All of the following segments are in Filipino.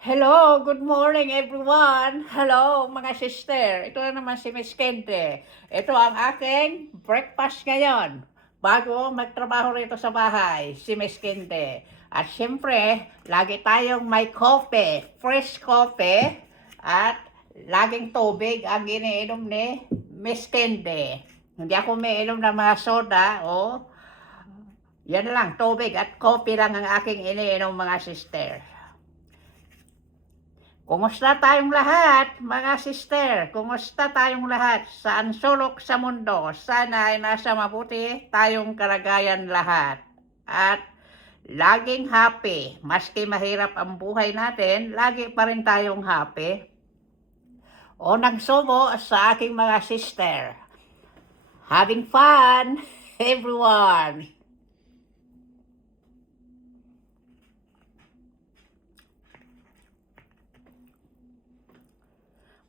Hello, good morning everyone. Hello mga sister. Ito na naman si Miss Kente. Ito ang aking breakfast ngayon. Bago magtrabaho rito sa bahay, si Miss Kente. At syempre, lagi tayong may coffee, fresh coffee, at laging tubig ang iniinom ni Miss Kente. Hindi ako umiinom ng mga soda o yan lang, tubig at coffee lang ang aking iniinom mga sister. Kumusta tayong lahat, mga sister? Kumusta tayong lahat? Saan sulok sa mundo? Sana ay nasa mabuti tayong kalagayan lahat. At laging happy. Maski mahirap ang buhay natin, lagi pa rin tayong happy. O nagsubo sa aking mga sister. Having fun, everyone!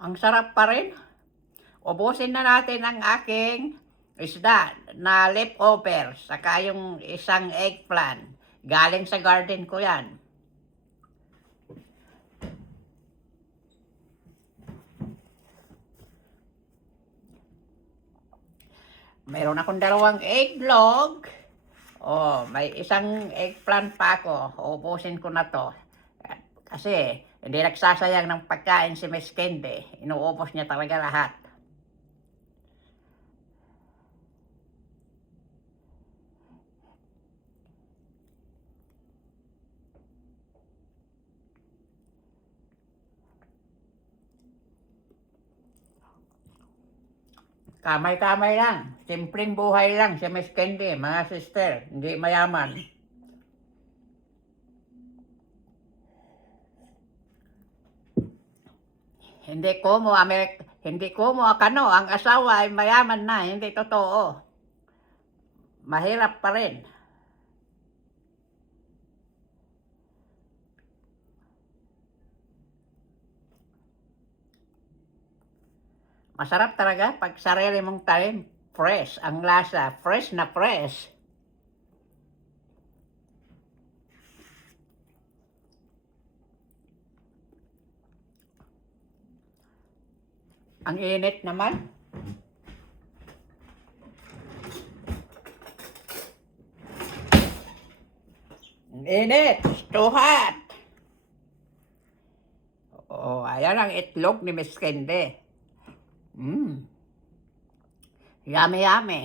Ang sarap pa rin. Ubusin na natin ang aking isda na leftover, saka yung isang eggplant. Galing sa garden ko yan. Mayroon akong dalawang egglog. Oh, may isang eggplant pa ako. Ubusin ko na to. Kasi hindi nagsasayang ng pagkain si Miss Candy. Inuubos niya talaga lahat. Kamay-kamay lang. Simpleng buhay lang si Miss Candy, mga sister. Hindi mayaman. Hindi ko mo akano ang asawa ay mayaman na, hindi totoo. Mahirap pa rin. Masarap talaga pag sarili mong tanim, fresh ang lasa, fresh na fresh. Ang init naman. Ang init, it's too hot. Oh, ayan ang itlog ni Miss Candy. Yummy, yummy.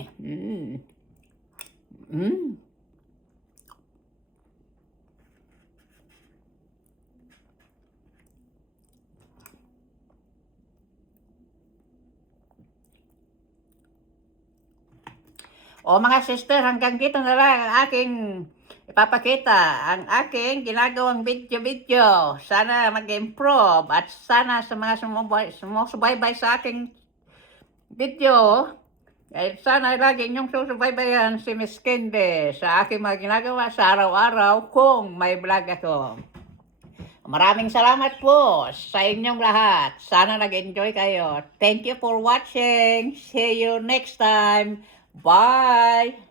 O mga sister, hanggang dito na lang ang aking ipapakita, ang aking ginagawang video-video. Sana mag-improve at sana sa mga sumusubaybay sa aking video, ay sana lagi inyong susubaybayan si Miss Candy sa aking mga ginagawa sa araw-araw kung may vlog ako. Maraming salamat po sa inyong lahat. Sana nag-enjoy kayo. Thank you for watching. See you next time. Bye!